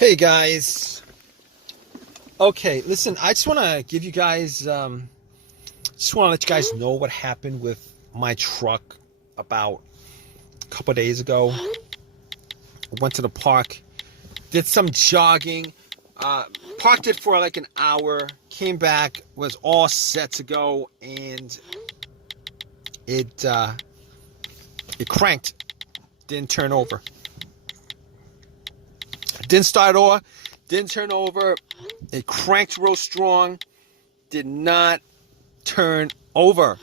Hey guys. Okay, listen, I just want to give you guys just want to let you guys know what happened with my truck about a couple of days ago. I went to the park, did some jogging, parked it for like an hour, came back, was all set to go, and it cranked, didn't turn over. Didn't start over, didn't turn over. It cranked real strong, did not turn over.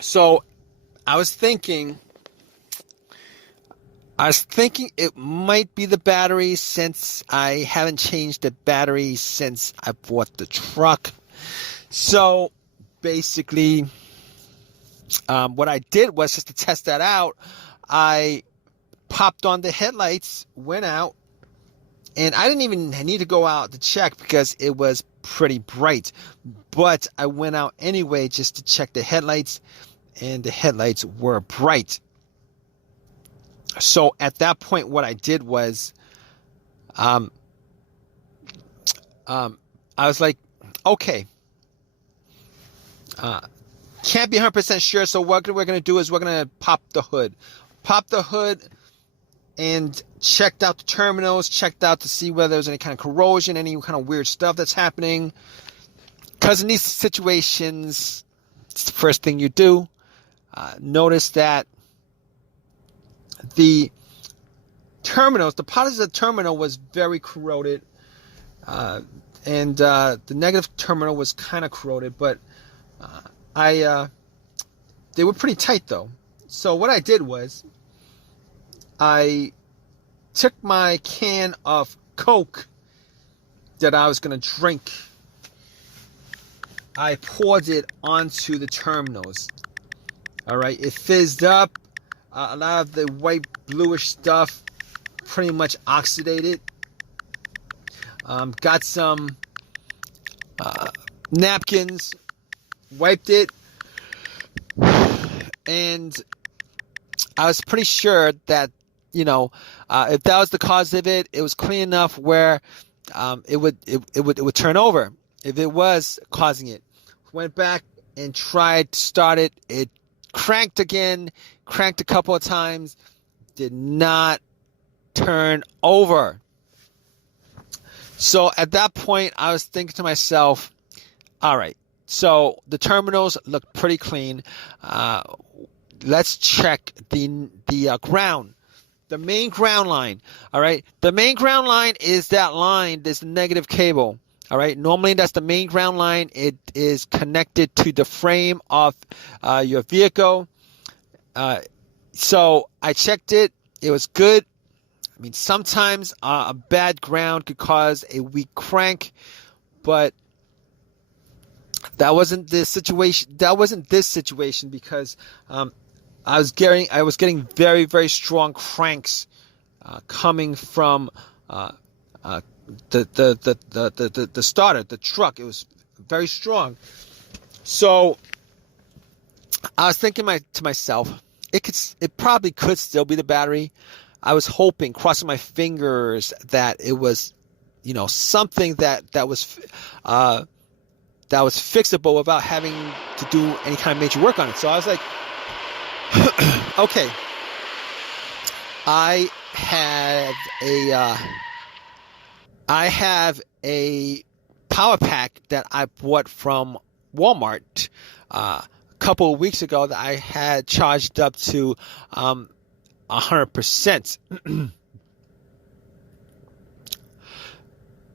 So I was thinking it might be the battery, since I haven't changed the battery since I bought the truck. So basically, what I did was, just to test that out, I popped on the headlights, went out, and I didn't even need to go out to check because it was pretty bright. But I went out anyway just to check the headlights, and the headlights were bright. So at that point, what I did was, I was like, okay, can't be 100% sure. So what we're going to do is we're going to pop the hood. And checked out the terminals, checked out to see whether there was any kind of corrosion, any kind of weird stuff that's happening. Because in these situations, it's the first thing you do. Notice that the terminals, the part of the terminal was very corroded. And the negative terminal was kind of corroded, but they were pretty tight though. So what I did was, I took my can of Coke that I was going to drink. I poured it onto the terminals. All right, it fizzed up. A lot of the white bluish stuff pretty much oxidated. Got some napkins, wiped it, and I was pretty sure that, if that was the cause of it, it was clean enough where it would turn over. If it was causing it, went back and tried to start it. It cranked again, cranked a couple of times, did not turn over. So at that point, I was thinking to myself, all right, so the terminals look pretty clean. Let's check the ground. The main ground line, all right? The main ground line is that line, this negative cable, all right? Normally, that's the main ground line. It is connected to the frame of your vehicle. So I checked it. It was good. I mean, sometimes a bad ground could cause a weak crank, but that wasn't this situation. That wasn't this situation because I was getting very, very strong cranks coming from the starter, the truck. It was very strong. So I was thinking to myself, it probably could still be the battery. I was hoping, crossing my fingers, that it was, something that was fixable without having to do any kind of major work on it. So I was like, okay, I have a power pack that I bought from Walmart a couple of weeks ago that I had charged up to 100%.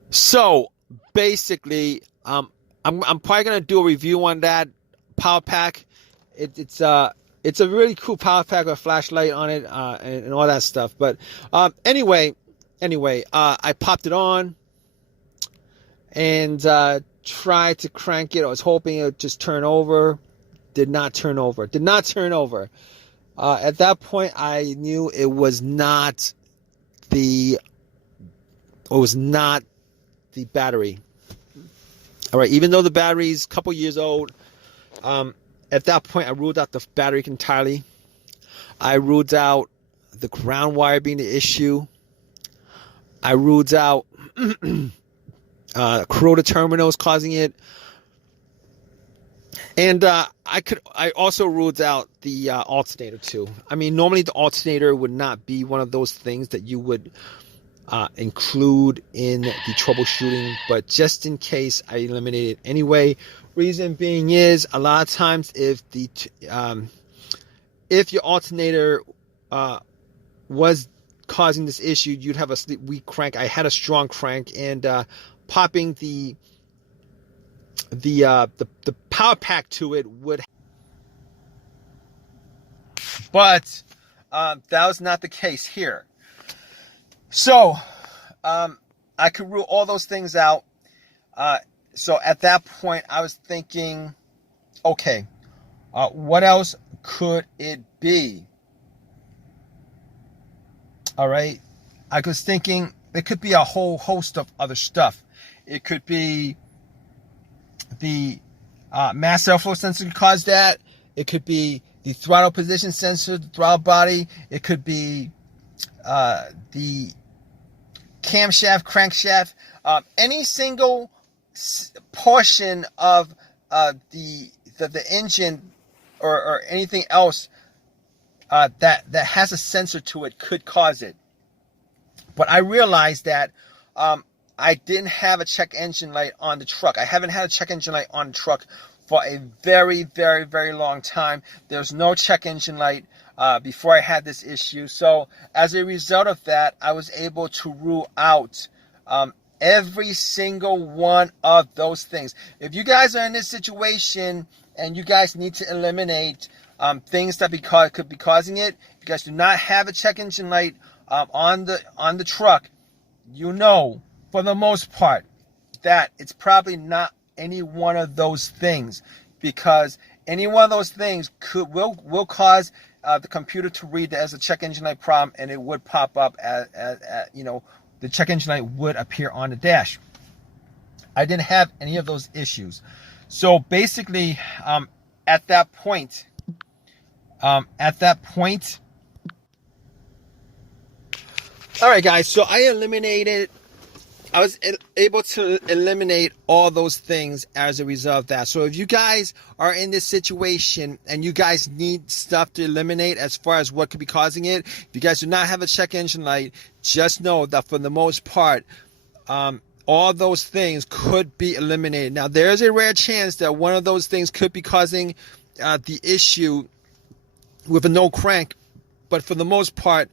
So basically, I'm probably gonna do a review on that power pack. It's a really cool power pack with a flashlight on it and all that stuff. But anyway, I popped it on and tried to crank it. I was hoping it would just turn over. Did not turn over. At that point, I knew it was not the battery. All right, even though the battery's a couple years old, at that point, I ruled out the battery entirely. I ruled out the ground wire being the issue. I ruled out corroded terminals causing it. And I also ruled out the alternator too. I mean, normally the alternator would not be one of those things that you would include in the troubleshooting, but just in case, I eliminated it anyway. Reason being is, a lot of times if your alternator was causing this issue, you'd have a weak crank. I had a strong crank, and popping the power pack to it would, but that was not the case here. So I could rule all those things out. So at that point, I was thinking, okay, what else could it be? All right, I was thinking it could be a whole host of other stuff. It could be the mass airflow sensor could cause that. It could be the throttle position sensor, the throttle body. It could be the camshaft, crankshaft, any single portion of the engine or anything else that has a sensor to it could cause it. But I realized that I didn't have a check engine light on the truck. I haven't had a check engine light on the truck for a very, very, very long time. There's no check engine light before I had this issue. So as a result of that, I was able to rule out every single one of those things. If you guys are in this situation and you guys need to eliminate things that could be causing it, you guys do not have a check engine light on the truck, you know, for the most part, that it's probably not any one of those things, because any one of those things will cause the computer to read that as a check engine light problem, and it would pop up as you know, the check engine light would appear on the dash. I didn't have any of those issues. So basically, at that point, all right, guys. So I was able to eliminate all those things as a result of that. So if you guys are in this situation and you guys need stuff to eliminate as far as what could be causing it, if you guys do not have a check engine light, just know that for the most part, all those things could be eliminated. Now, there is a rare chance that one of those things could be causing the issue with a no crank, but for the most part,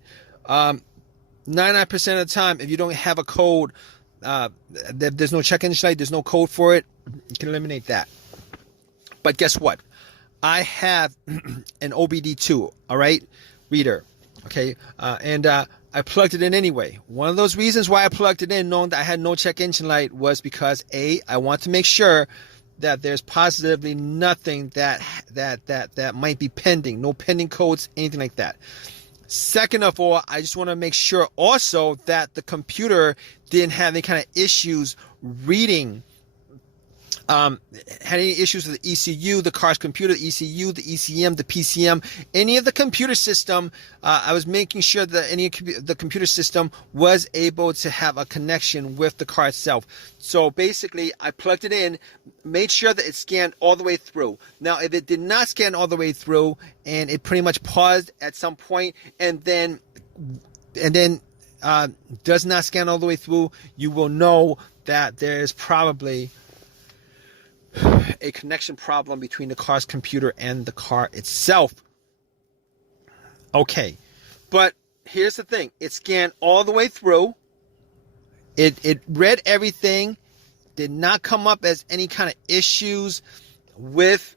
99% of the time, if you don't have a code, there's no check engine light, there's no code for it, you can eliminate that. But guess what? I have an OBD2, all right, reader, okay, and I plugged it in anyway. One of those reasons why I plugged it in, knowing that I had no check engine light, was because I want to make sure that there's positively nothing that might be pending, no pending codes, anything like that. Second of all, I just want to make sure also that the computer didn't have any kind of issues reading, had any issues with the ECU, the car's computer, the ECU, the ECM, the PCM, any of the computer system. I was making sure that the computer system was able to have a connection with the car itself. So basically, I plugged it in, made sure that it scanned all the way through. Now, if it did not scan all the way through and it pretty much paused at some point and then does not scan all the way through, you will know that there's probably a connection problem between the car's computer and the car itself. Okay, but here's the thing. It scanned all the way through. It read everything. Did not come up as any kind of issues with...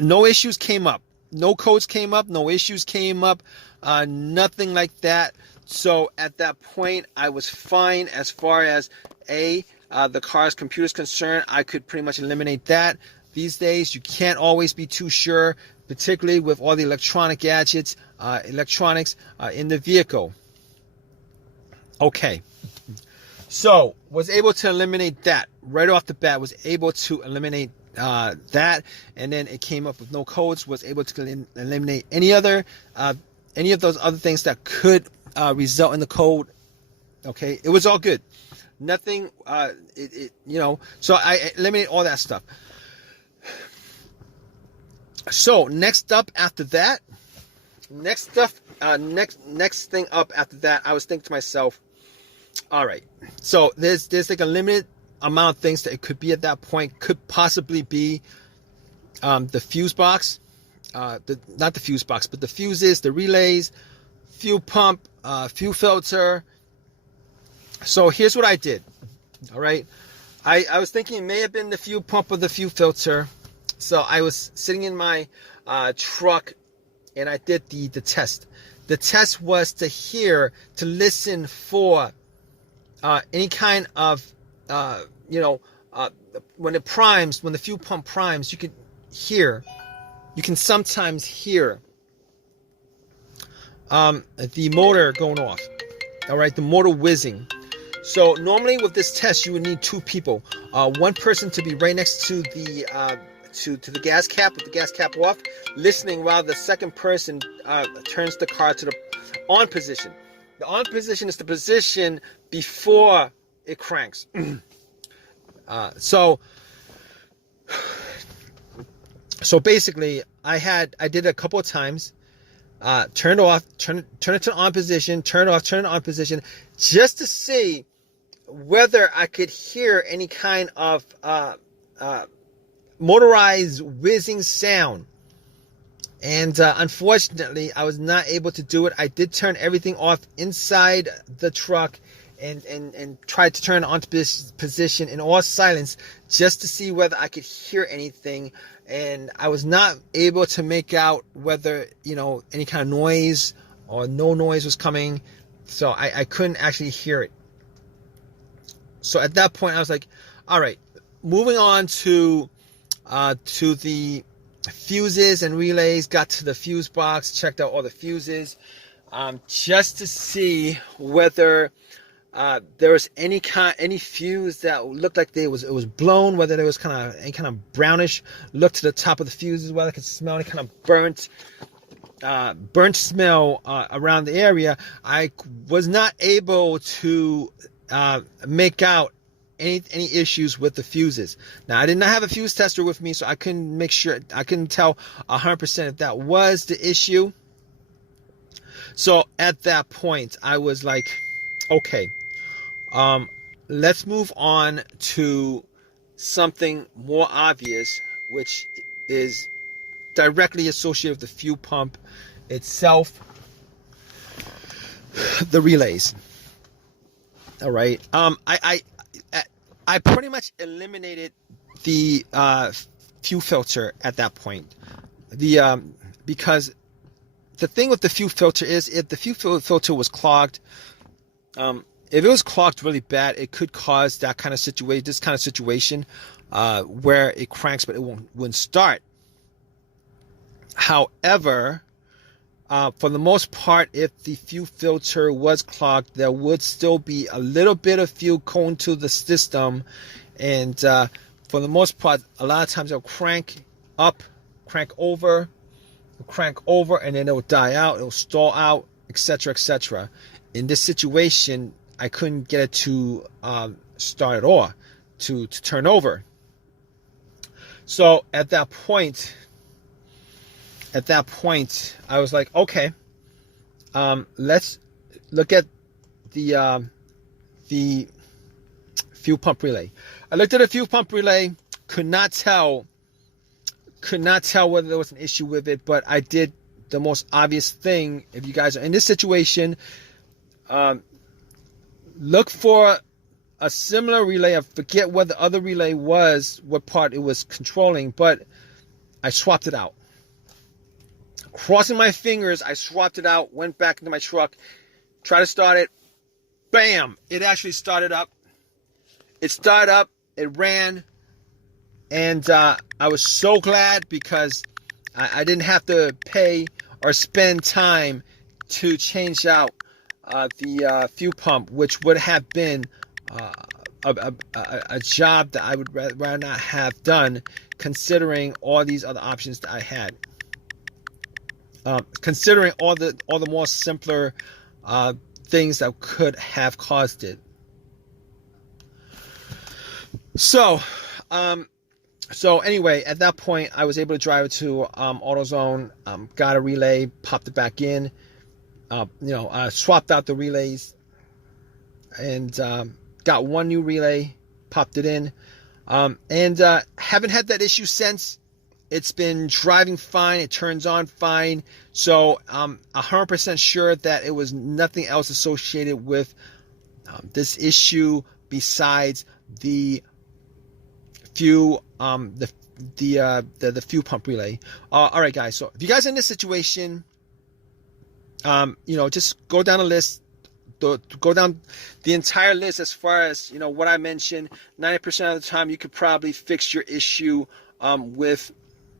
No issues came up. No codes came up. No issues came up. Nothing like that. So at that point, I was fine as far as the car's computer is concerned. I could pretty much eliminate that. These days, you can't always be too sure, particularly with all the electronic gadgets, electronics in the vehicle. Okay. So, was able to eliminate that right off the bat. Was able to eliminate that, and then it came up with no codes. Was able to eliminate any other any of those other things that could result in the code. Okay, it was all good. Nothing, so I eliminated all that stuff. So next thing up after that, I was thinking to myself, all right, so there's like a limited amount of things that it could be at that point. Could possibly be the fuse box, not the fuse box, but the fuses, the relays, fuel pump, fuel filter. So here's what I did. All right, I was thinking it may have been the fuel pump or the fuel filter. So I was sitting in my truck, and I did the test. The test was to listen for any kind of when it primes, when the fuel pump primes, you can sometimes hear the motor going off. All right, the motor whizzing. So normally with this test, you would need two people. One person to be right next to the to the gas cap with the gas cap off, listening while the second person turns the car to the on position. The on position is the position before it cranks. So basically, I did it a couple of times. Turn it to on position, turn it off, turn it on position, just to see whether I could hear any kind of motorized whizzing sound. And unfortunately, I was not able to do it. I did turn everything off inside the truck and tried to turn it onto this position in all silence just to see whether I could hear anything. And I was not able to make out whether, any kind of noise or no noise was coming. So I couldn't actually hear it. So at that point, I was like, all right, moving on to the fuses and relays. Got to the fuse box, checked out all the fuses, just to see whether there was any fuse that looked like it was blown, whether there was any kind of brownish look to the top of the fuses, whether I could smell any kind of burnt smell around the area. I was not able to make out any issues with the fuses. Now, I did not have a fuse tester with me, so I couldn't tell 100% if that was the issue. So at that point, I was like, okay, let's move on to something more obvious, which is directly associated with the fuel pump itself, the relays. All right. I pretty much eliminated the fuel filter at that point. Because the thing with the fuel filter is, if the fuel filter was clogged, if it was clogged really bad, it could cause this kind of situation, where it cranks but it wouldn't start. However, for the most part, if the fuel filter was clogged, there would still be a little bit of fuel going to the system, and for the most part, a lot of times it'll crank up, crank over, and then it'll die out, it'll stall out, etc., etc. In this situation, I couldn't get it to start at all, to turn over. So at that point, I was like, okay, let's look at the fuel pump relay. I looked at the fuel pump relay, could not tell whether there was an issue with it, but I did the most obvious thing. If you guys are in this situation, look for a similar relay. I forget what the other relay was, what part it was controlling, but I swapped it out. Crossing my fingers, I swapped it out, went back into my truck, tried to start it. Bam! It actually started up. It ran, and I was so glad because I didn't have to pay or spend time to change out the fuel pump, which would have been a job that I would rather not have done, considering all these other options that I had. considering all the more simpler things that could have caused it. So anyway, at that point, I was able to drive it to AutoZone, got a relay, popped it back in, swapped out the relays, and got one new relay, popped it in, and haven't had that issue since. It's been driving fine. It turns on fine. So I'm 100% sure that it was nothing else associated with this issue besides the fuel the fuel pump relay. All right, guys. So if you guys are in this situation, just go down a list. Go down the entire list as far as what I mentioned. 90% of the time, you could probably fix your issue with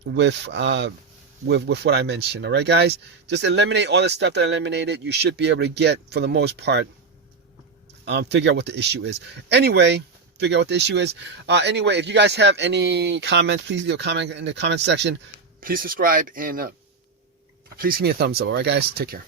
what I mentioned. All right, guys. Just eliminate all the stuff that I eliminated. You should be able to get, for the most part, figure out what the issue is. Anyway, if you guys have any comments, please leave a comment in the comment section. Please subscribe and please give me a thumbs up. All right, guys. Take care.